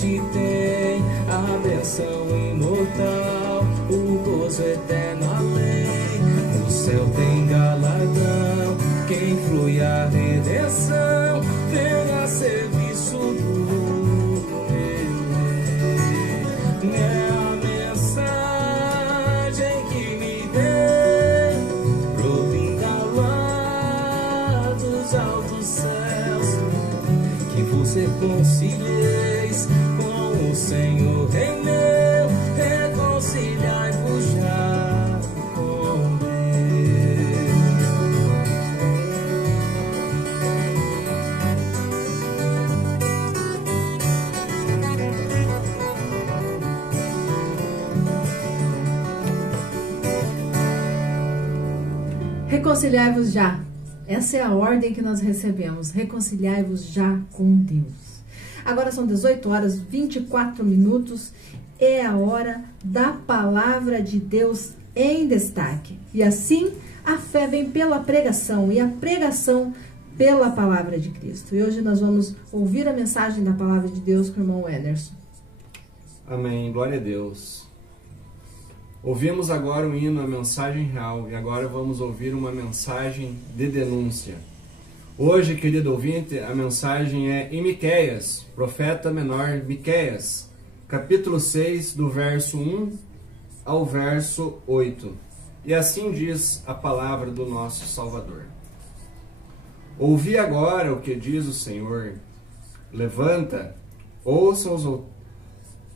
este tem a bênção imortal, o gozo eterno além. O céu tem galardão, quem flui a redenção, vem a serviço do meu rei. É a mensagem que me deu, provinda lá dos altos céus, que vos reconcilieis com o Senhor Rei meu, reconciliai-vos já com Reconciliai-vos já. Essa é a ordem que nós recebemos. Reconciliai-vos já com Deus. Agora são 18 horas 24 minutos. É a hora da palavra de Deus em destaque. E assim, a fé vem pela pregação e a pregação pela palavra de Cristo. E hoje nós vamos ouvir a mensagem da palavra de Deus com o irmão Enerson. Amém. Glória a Deus. Ouvimos agora um hino, a mensagem real, e agora vamos ouvir uma mensagem de denúncia. Hoje, querido ouvinte, a mensagem é em Miqueias, profeta menor Miqueias, capítulo 6, do verso 1 ao verso 8. E assim diz a palavra do nosso Salvador. Ouvi agora o que diz o Senhor.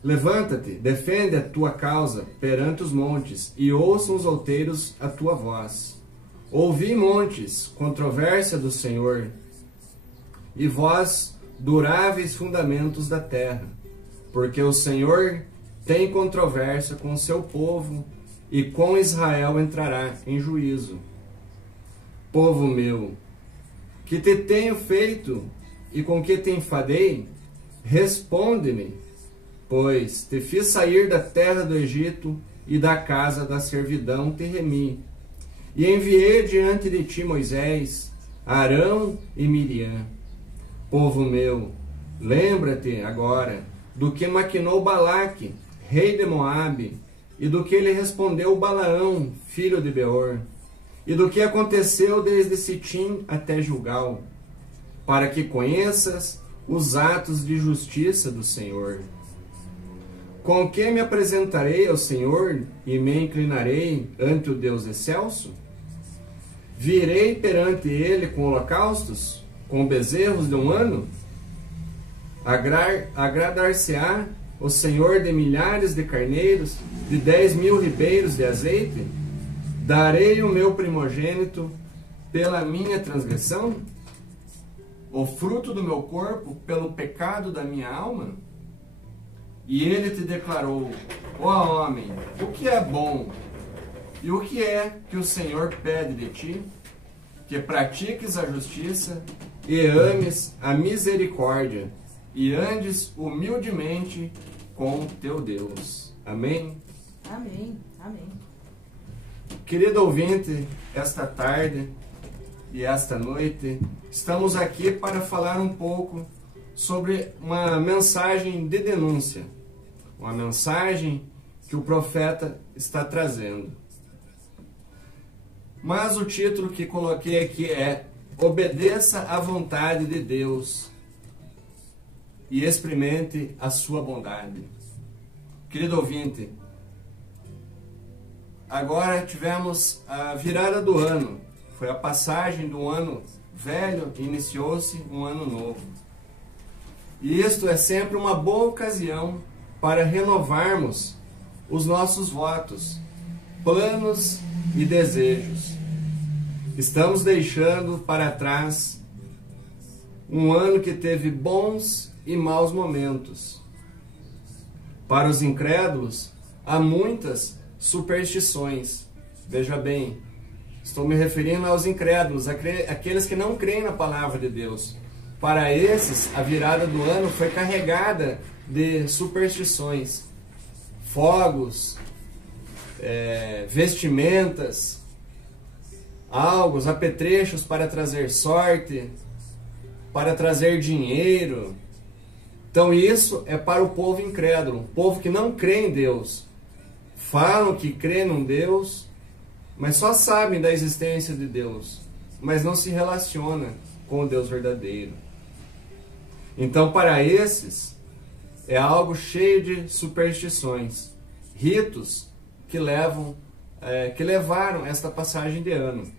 Levanta-te, defende a tua causa perante os montes, e ouçam os outeiros a tua voz. Ouvi, montes, controvérsia do Senhor, e vós, duráveis fundamentos da terra, porque o Senhor tem controvérsia com o seu povo, e com Israel entrará em juízo. Povo meu, que te tenho feito, e com que te enfadei? Responde-me. Pois te fiz sair da terra do Egito, e da casa da servidão te remi. E enviei diante de ti Moisés, Arão e Miriam. Povo meu, lembra-te agora do que maquinou Balaque, rei de Moabe, e do que lhe respondeu Balaão, filho de Beor, e do que aconteceu desde Sitim até Gilgal, para que conheças os atos de justiça do Senhor. Com que me apresentarei ao Senhor e me inclinarei ante o Deus excelso? Virei perante ele com holocaustos, com bezerros de um ano? Agradar-se-á o Senhor de milhares de carneiros, de 10.000 ribeiros de azeite? Darei o meu primogênito pela minha transgressão? O fruto do meu corpo pelo pecado da minha alma? E ele te declarou: ó homem, o que é bom? E o que é que o Senhor pede de ti? Que pratiques a justiça e ames a misericórdia e andes humildemente com teu Deus. Amém? Amém. Amém. Querido ouvinte, esta tarde e esta noite, estamos aqui para falar um pouco sobre uma mensagem de denúncia, uma mensagem que o profeta está trazendo. Mas o título que coloquei aqui é: obedeça à vontade de Deus e experimente a sua bondade. Querido ouvinte, agora tivemos a virada do ano, foi a passagem do ano velho e iniciou-se um ano novo. E isto é sempre uma boa ocasião para renovarmos os nossos votos, planos e desejos. Estamos deixando para trás um ano que teve bons e maus momentos. Para os incrédulos, há muitas superstições. Veja bem, estou me referindo aos incrédulos, aqueles que não creem na palavra de Deus. Para esses, a virada do ano foi carregada de superstições, fogos, vestimentas, algos, apetrechos para trazer sorte, para trazer dinheiro, Então isso é para o povo incrédulo, o povo que não crê em Deus. Falam que crê num Deus, mas só sabem da existência de Deus, mas não se relaciona com o Deus verdadeiro. Então, para esses, é algo cheio de superstições, ritos que levaram esta passagem de ano.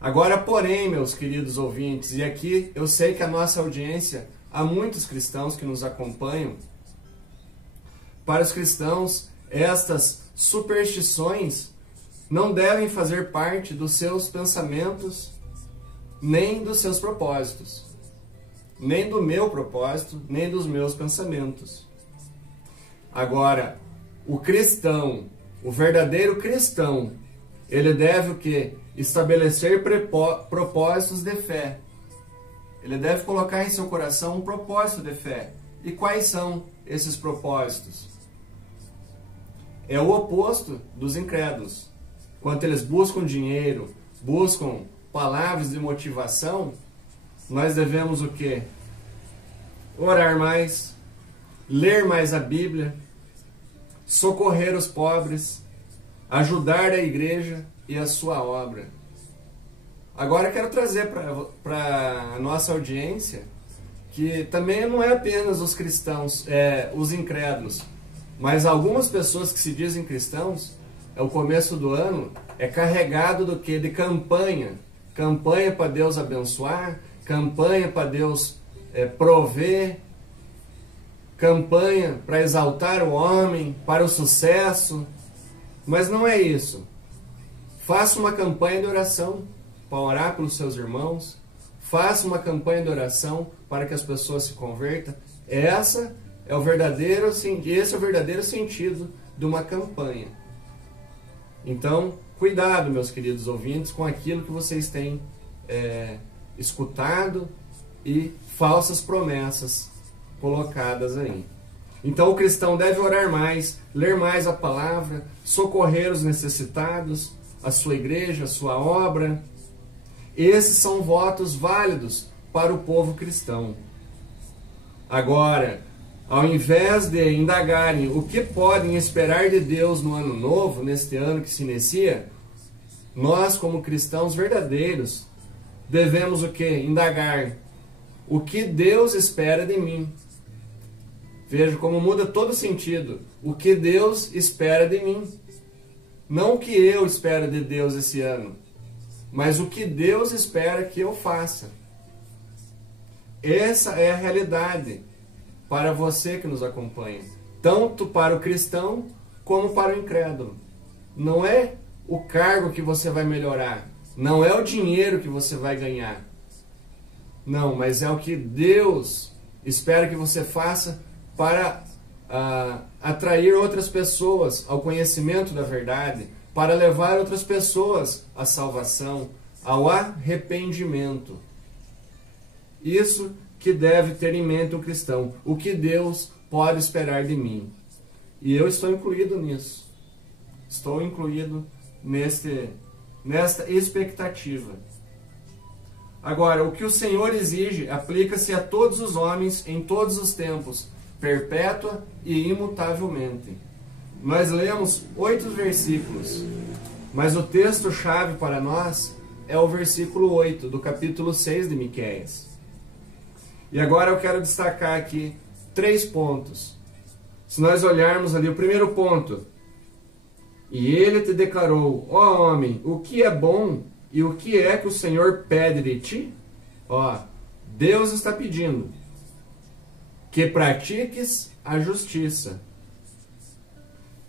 Agora, porém, meus queridos ouvintes, e aqui eu sei que a nossa audiência, há muitos cristãos que nos acompanham. Para os cristãos, estas superstições não devem fazer parte dos seus pensamentos, nem dos seus propósitos. Nem do meu propósito, nem dos meus pensamentos. Agora, o cristão, o verdadeiro cristão, ele deve o quê? Estabelecer propósitos de fé. Ele deve colocar em seu coração um propósito de fé. E quais são esses propósitos? É o oposto dos incrédulos. Quando eles buscam dinheiro, buscam palavras de motivação, nós devemos o quê? Orar mais, ler mais a Bíblia, socorrer os pobres, ajudar a igreja e a sua obra. Agora quero trazer para a nossa audiência que também não é apenas os cristãos, os incrédulos, mas algumas pessoas que se dizem cristãos, o começo do ano é carregado do quê? De campanha. Campanha para Deus abençoar, campanha para Deus prover, campanha para exaltar o homem, para o sucesso. Mas não é isso. Faça uma campanha de oração para orar pelos seus irmãos. Faça uma campanha de oração para que as pessoas se convertam. Esse é o verdadeiro sentido de uma campanha. Então, cuidado, meus queridos ouvintes, com aquilo que vocês têm escutado e falsas promessas colocadas aí. Então, o cristão deve orar mais, ler mais a palavra, socorrer os necessitados, a sua igreja, a sua obra. Esses são votos válidos para o povo cristão. Agora, ao invés de indagarem o que podem esperar de Deus no ano novo, neste ano que se inicia, nós, como cristãos verdadeiros, devemos o quê? Indagar o que Deus espera de mim. Veja como muda todo o sentido. O que Deus espera de mim. Não o que eu espero de Deus esse ano, mas o que Deus espera que eu faça. Essa é a realidade para você que nos acompanha, tanto para o cristão como para o incrédulo. Não é o cargo que você vai melhorar, não é o dinheiro que você vai ganhar, não, mas é o que Deus espera que você faça para atrair outras pessoas ao conhecimento da verdade, para levar outras pessoas à salvação, ao arrependimento. Isso que deve ter em mente o cristão, o que Deus pode esperar de mim. E eu estou incluído nisso. Estou incluído nesta expectativa. Agora, o que o Senhor exige aplica-se a todos os homens em todos os tempos, perpétua e imutavelmente. Nós lemos 8 versículos, mas o texto-chave para nós é o versículo 8 do capítulo 6 de Miqueias. E agora eu quero destacar aqui 3 pontos. Se nós olharmos ali o primeiro ponto, e ele te declarou, ó homem, o que é bom e o que é que o Senhor pede de ti? Ó, Deus está pedindo que pratiques a justiça.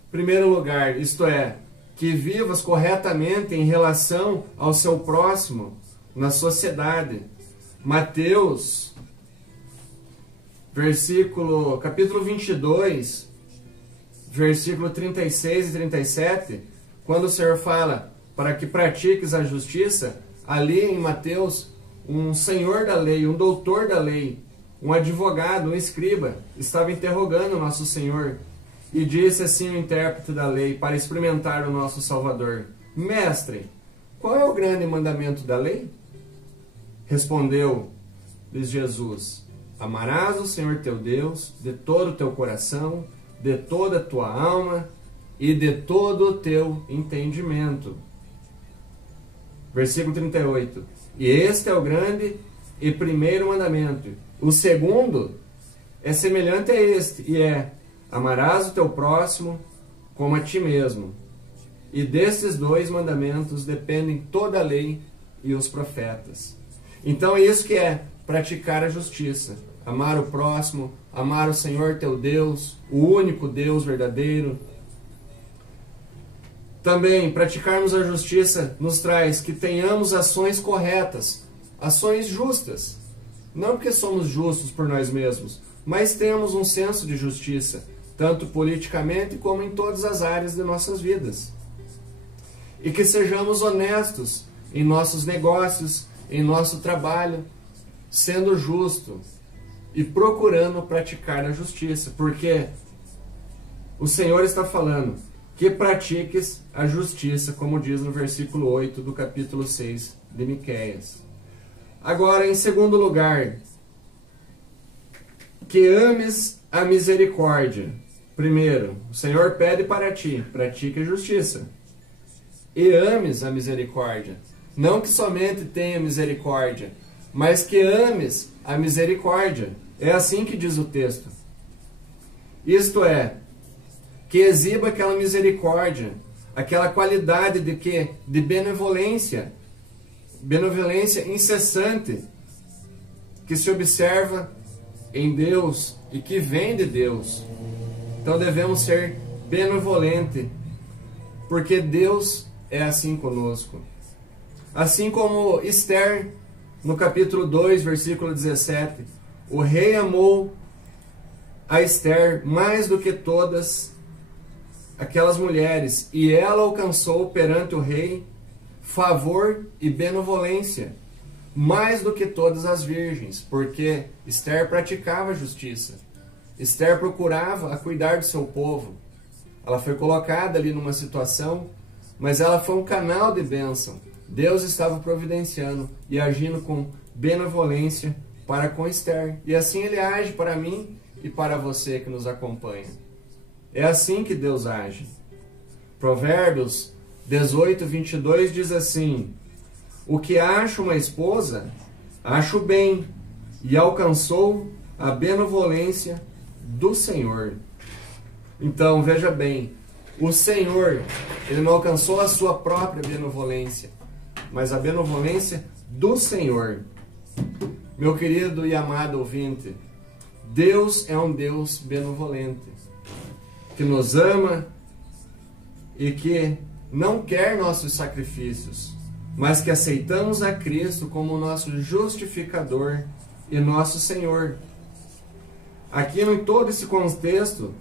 Em primeiro lugar, isto é, que vivas corretamente em relação ao seu próximo na sociedade. Mateus, capítulo 22, versículo 36 e 37, quando o Senhor fala para que pratiques a justiça, ali em Mateus, um senhor da lei, um doutor da lei, um advogado, um escriba, estava interrogando o nosso Senhor e disse assim o intérprete da lei para experimentar o nosso Salvador: Mestre, qual é o grande mandamento da lei? Respondeu-lhes Jesus: Amarás o Senhor teu Deus de todo o teu coração, de toda a tua alma e de todo o teu entendimento. Versículo 38. E este é o grande e primeiro mandamento. O segundo é semelhante a este, e é: amarás o teu próximo como a ti mesmo. E destes dois mandamentos dependem toda a lei e os profetas. Então é isso que é praticar a justiça. Amar o próximo, amar o Senhor teu Deus, o único Deus verdadeiro. Também praticarmos a justiça nos traz que tenhamos ações corretas, ações justas. Não porque somos justos por nós mesmos, mas temos um senso de justiça, tanto politicamente como em todas as áreas de nossas vidas. E que sejamos honestos em nossos negócios, em nosso trabalho, sendo justo e procurando praticar a justiça, porque o Senhor está falando que pratiques a justiça, como diz no versículo 8 do capítulo 6 de Miqueias. Agora, em segundo lugar, que ames a misericórdia. Primeiro, o Senhor pede para ti, pratique a justiça. E ames a misericórdia. Não que somente tenha misericórdia, mas que ames a misericórdia. É assim que diz o texto. Isto é, que exiba aquela misericórdia, aquela qualidade de quê? De benevolência. Benevolência incessante, que se observa em Deus e que vem de Deus. Então devemos ser benevolentes, porque Deus é assim conosco. Assim como Esther, no capítulo 2, versículo 17, o rei amou a Esther mais do que todas aquelas mulheres, e ela alcançou perante o rei favor e benevolência, mais do que todas as virgens, porque Esther praticava justiça. Esther procurava a cuidar do seu povo. Ela foi colocada ali numa situação, mas ela foi um canal de bênção. Deus estava providenciando e agindo com benevolência para com Esther. E assim Ele age para mim e para você que nos acompanha. É assim que Deus age. Provérbios 18, 22 diz assim: o que acha uma esposa, acha o bem, e alcançou a benevolência do Senhor. Então, veja bem, o Senhor, Ele não alcançou a sua própria benevolência, mas a benevolência do Senhor. Meu querido e amado ouvinte, Deus é um Deus benevolente, que nos ama e que não quer nossos sacrifícios, mas que aceitamos a Cristo como nosso justificador e nosso Senhor. Aqui, em todo esse contexto,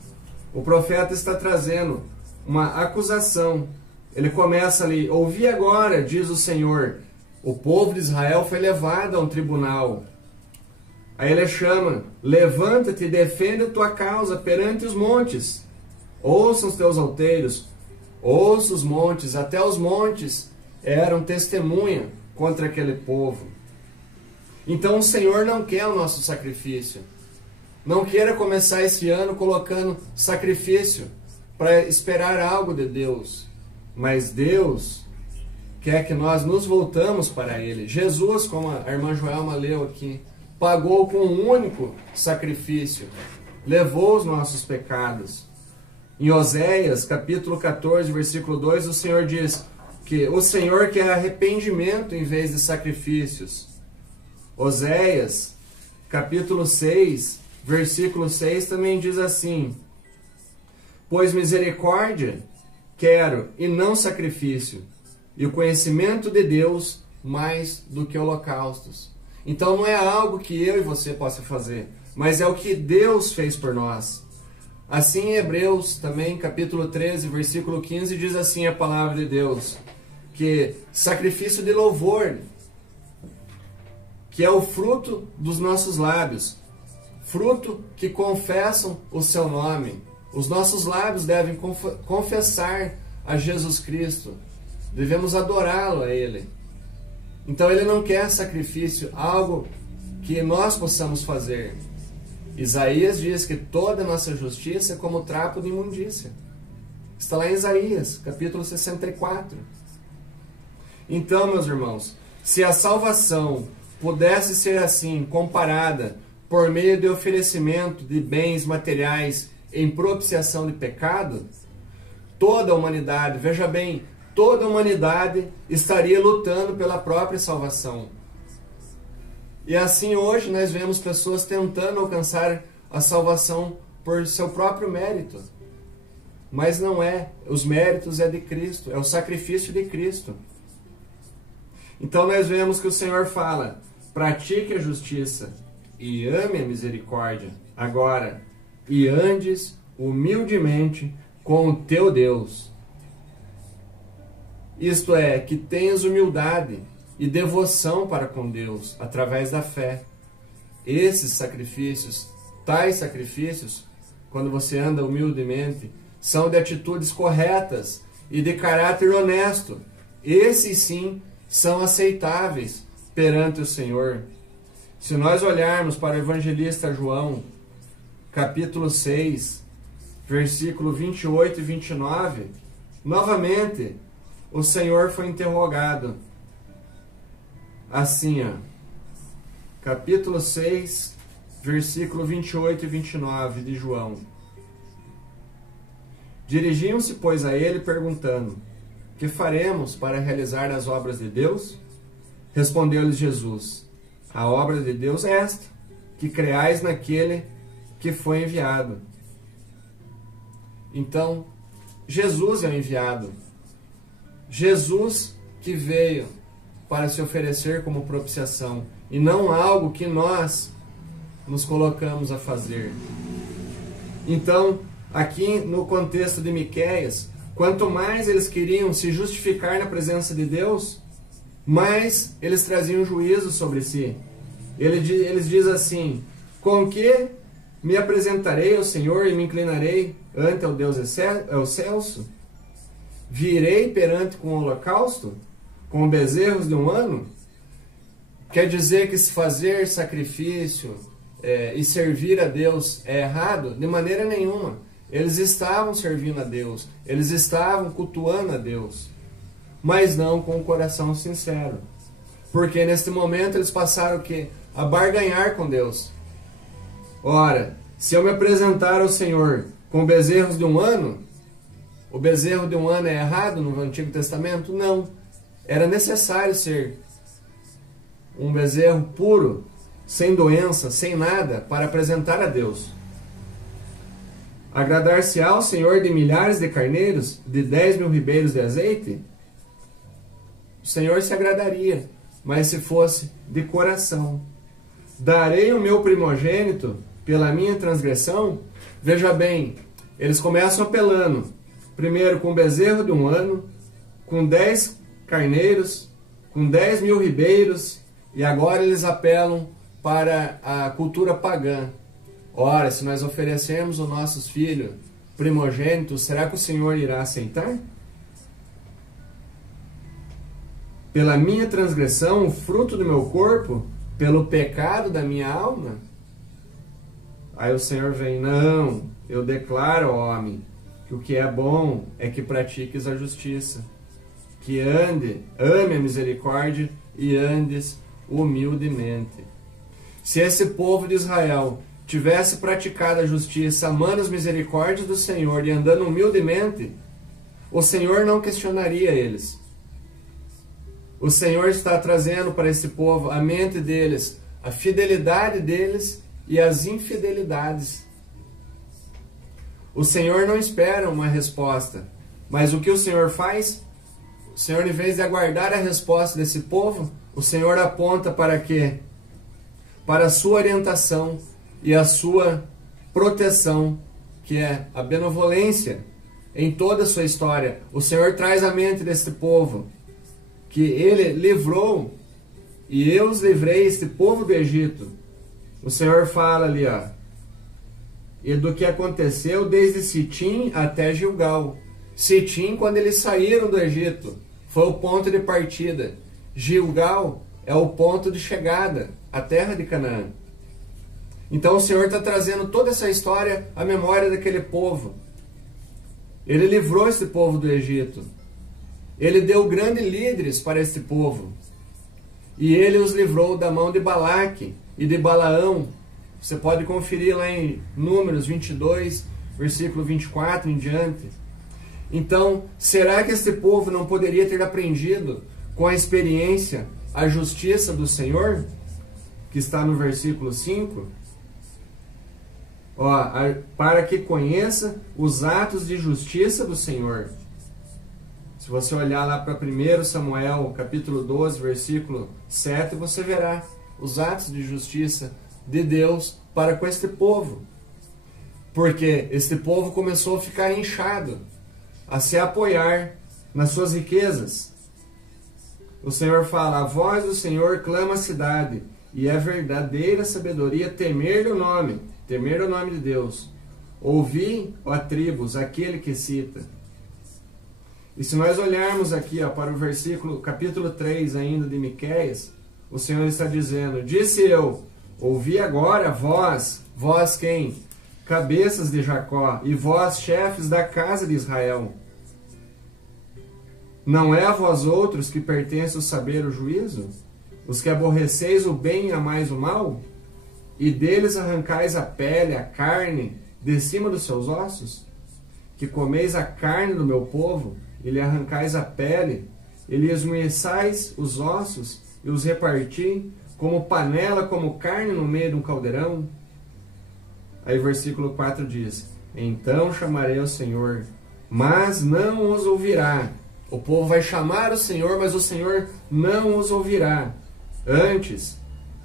o profeta está trazendo uma acusação. Ele começa ali: ouvi agora, diz o Senhor, o povo de Israel foi levado a um tribunal. Aí ele chama: levanta-te e defende a tua causa perante os montes. Ouçam os teus outeiros, ouça os montes, até os montes eram testemunha contra aquele povo. Então o Senhor não quer o nosso sacrifício. Não queira começar esse ano colocando sacrifício para esperar algo de Deus. Mas Deus quer que nós nos voltamos para Ele. Jesus, como a irmã Joelma leu aqui, pagou com um único sacrifício. Levou os nossos pecados. Em Oséias, capítulo 14, versículo 2, o Senhor diz que o Senhor quer arrependimento em vez de sacrifícios. Oséias, capítulo 6, versículo 6 também diz assim: pois misericórdia quero e não sacrifício, e o conhecimento de Deus mais do que holocaustos. Então não é algo que eu e você possa fazer, mas é o que Deus fez por nós. Assim em Hebreus também, capítulo 13, versículo 15, diz assim a palavra de Deus, que sacrifício de louvor, que é o fruto dos nossos lábios, fruto que confessam o seu nome. Os nossos lábios devem confessar a Jesus Cristo, devemos adorá-lo a Ele. Então Ele não quer sacrifício, algo que nós possamos fazer. Isaías diz que toda a nossa justiça é como trapo de imundícia. Está lá em Isaías, capítulo 64. Então, meus irmãos, se a salvação pudesse ser assim, comparada por meio de oferecimento de bens materiais em propiciação de pecado, toda a humanidade, veja bem, toda a humanidade estaria lutando pela própria salvação. E assim hoje nós vemos pessoas tentando alcançar a salvação por seu próprio mérito. Mas não é. Os méritos é de Cristo, é o sacrifício de Cristo. Então nós vemos que o Senhor fala: pratique a justiça e ame a misericórdia. Agora, e andes humildemente com o teu Deus. Isto é, que tenhas humildade e devoção para com Deus, através da fé. Esses sacrifícios, tais sacrifícios, quando você anda humildemente, são de atitudes corretas e de caráter honesto. Esses sim são aceitáveis perante o Senhor. Se nós olharmos para o evangelista João, capítulo 6, versículo 28 e 29, novamente o Senhor foi interrogado. Assim, capítulo 6, versículo 28 e 29 de João. Dirigiam-se, pois, a ele, perguntando: que faremos para realizar as obras de Deus? Respondeu-lhes Jesus: a obra de Deus é esta, que creais naquele que foi enviado. Então, Jesus é o enviado. Jesus que veio para se oferecer como propiciação, e não algo que nós nos colocamos a fazer. Então, aqui no contexto de Miqueias, quanto mais eles queriam se justificar na presença de Deus, mais eles traziam juízo sobre si. Eles dizem assim: com que me apresentarei ao Senhor e me inclinarei ante o Deus excelso? Virei perante com o holocausto? Com bezerros de um ano? Quer dizer que se fazer sacrifício e servir a Deus é errado? De maneira nenhuma. Eles estavam servindo a Deus, eles estavam cultuando a Deus, mas não com o coração sincero. Porque neste momento eles passaram o quê? A barganhar com Deus. Ora, se eu me apresentar ao Senhor com bezerros de um ano, o bezerro de um ano é errado no Antigo Testamento? Não. Era necessário ser um bezerro puro, sem doença, sem nada, para apresentar a Deus. Agradar-se ao Senhor de milhares de carneiros, de 10.000 ribeiros de azeite? O Senhor se agradaria, mas se fosse de coração. Darei o meu primogênito pela minha transgressão? Veja bem, eles começam apelando, primeiro com bezerro de um ano, com 10 carneiros, com 10.000 ribeiros, e agora eles apelam para a cultura pagã. Ora, se nós oferecermos os nossos filhos primogênitos, será que o Senhor irá aceitar? Pela minha transgressão, o fruto do meu corpo, pelo pecado da minha alma? Aí o Senhor vem: não, eu declaro, homem, que o que é bom é que pratiques a justiça, que ame a misericórdia e andes humildemente. Se esse povo de Israel tivesse praticado a justiça, amando as misericórdias do Senhor e andando humildemente, o Senhor não questionaria eles. O Senhor está trazendo para esse povo a mente deles, a fidelidade deles e as infidelidades. O Senhor não espera uma resposta, mas o que o Senhor faz? O Senhor, em vez de aguardar a resposta desse povo, o Senhor aponta para quê? Para a sua orientação e a sua proteção, que é a benevolência em toda a sua história. O Senhor traz à mente desse povo que Ele livrou, e eu os livrei, este povo do Egito. O Senhor fala ali, e do que aconteceu desde Sitim até Gilgal. Sitim, quando eles saíram do Egito, foi o ponto de partida. Gilgal é o ponto de chegada, a terra de Canaã. Então o Senhor está trazendo toda essa história à memória daquele povo. Ele livrou esse povo do Egito. Ele deu grandes líderes para este povo. E ele os livrou da mão de Balaque e de Balaão. Você pode conferir lá em Números 22, versículo 24 em diante. Então, será que este povo não poderia ter aprendido com a experiência a justiça do Senhor? Que está no versículo 5. Para que conheça os atos de justiça do Senhor. Se você olhar lá para 1 Samuel, capítulo 12, versículo 7, você verá os atos de justiça de Deus para com este povo. Porque este povo começou a ficar inchado, a se apoiar nas suas riquezas. O Senhor fala: a voz do Senhor clama a cidade, e é verdadeira sabedoria temer o nome de Deus. Ouvi, ó tribos, aquele que cita. E se nós olharmos aqui para o versículo, capítulo 3 ainda de Miqueias, o Senhor está dizendo: disse eu, ouvi agora vós quem? Cabeças de Jacó, e vós, chefes da casa de Israel. Não é a vós outros que pertence o saber o juízo? Os que aborreceis o bem e amais o mal? E deles arrancais a pele, a carne, de cima dos seus ossos? Que comeis a carne do meu povo, e lhe arrancais a pele, e lhe esmiuçais os ossos, e os reparti, como panela, como carne no meio de um caldeirão? Aí versículo 4 diz: então chamarei ao Senhor, mas não os ouvirá. O povo vai chamar o Senhor, mas o Senhor não os ouvirá. Antes,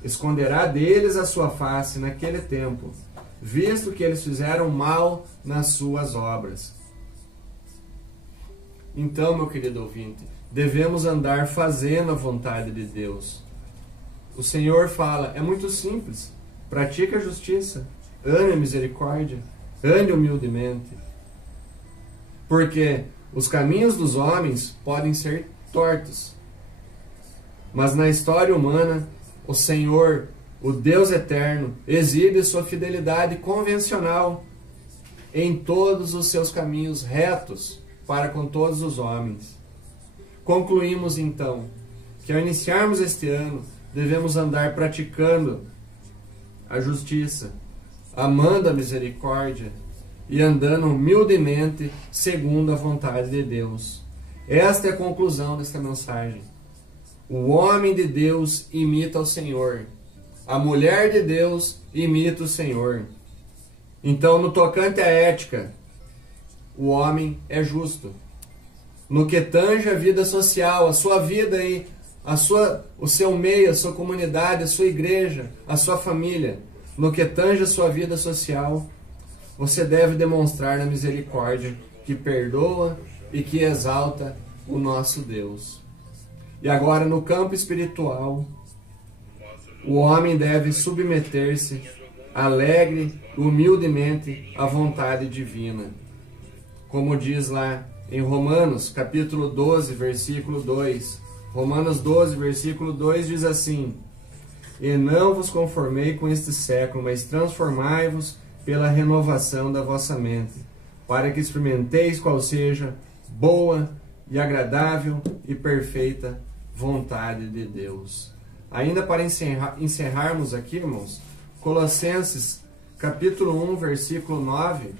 esconderá deles a sua face naquele tempo, visto que eles fizeram mal nas suas obras. Então, meu querido ouvinte, devemos andar fazendo a vontade de Deus. O Senhor fala, é muito simples: pratique a justiça, ame a misericórdia, ande humildemente. Porque os caminhos dos homens podem ser tortos, mas na história humana, o Senhor, o Deus eterno, exibe sua fidelidade convencional em todos os seus caminhos retos para com todos os homens. Concluímos então que ao iniciarmos este ano, devemos andar praticando a justiça, amando a misericórdia e andando humildemente segundo a vontade de Deus. Esta é a conclusão desta mensagem. O homem de Deus imita o Senhor. A mulher de Deus imita o Senhor. Então, no tocante à ética, o homem é justo. No que tange a vida social, a sua vida aí, o seu meio, a sua comunidade, a sua igreja, a sua família, no que tange a sua vida social, você deve demonstrar a misericórdia que perdoa e que exalta o nosso Deus. E agora, no campo espiritual, o homem deve submeter-se alegre e humildemente à vontade divina. Como diz lá em Romanos, capítulo 12, versículo 2. Romanos 12, versículo 2 diz assim: e não vos conformei com este século, mas transformai-vos pela renovação da vossa mente, para que experimenteis qual seja boa e agradável e perfeita vontade de Deus. Ainda para encerrarmos aqui, irmãos, Colossenses capítulo 1, versículo 9,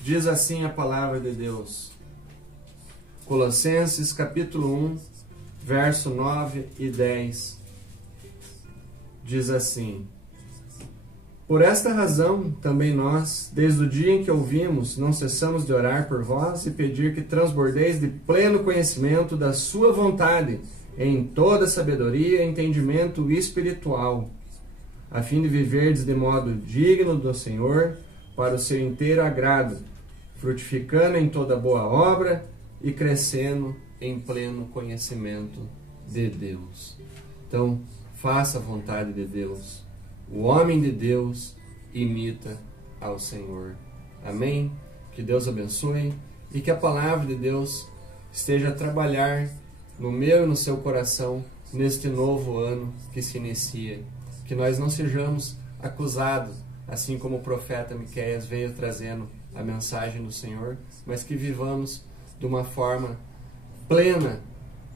diz assim a palavra de Deus. Colossenses capítulo 1, verso 9 e 10, diz assim: por esta razão, também nós, desde o dia em que ouvimos, não cessamos de orar por vós e pedir que transbordeis de pleno conhecimento da sua vontade, em toda sabedoria e entendimento espiritual, a fim de viverdes de modo digno do Senhor, para o seu inteiro agrado, frutificando em toda boa obra e crescendo em pleno conhecimento de Deus. Então, faça a vontade de Deus. O homem de Deus imita ao Senhor. Amém? Que Deus abençoe e que a palavra de Deus esteja a trabalhar no meu e no seu coração neste novo ano que se inicia. Que nós não sejamos acusados assim como o profeta Miqueias veio trazendo a mensagem do Senhor, mas que vivamos de uma forma plena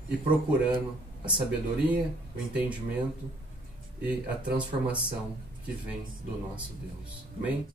e procurando a sabedoria, o entendimento e a transformação que vem do nosso Deus. Amém?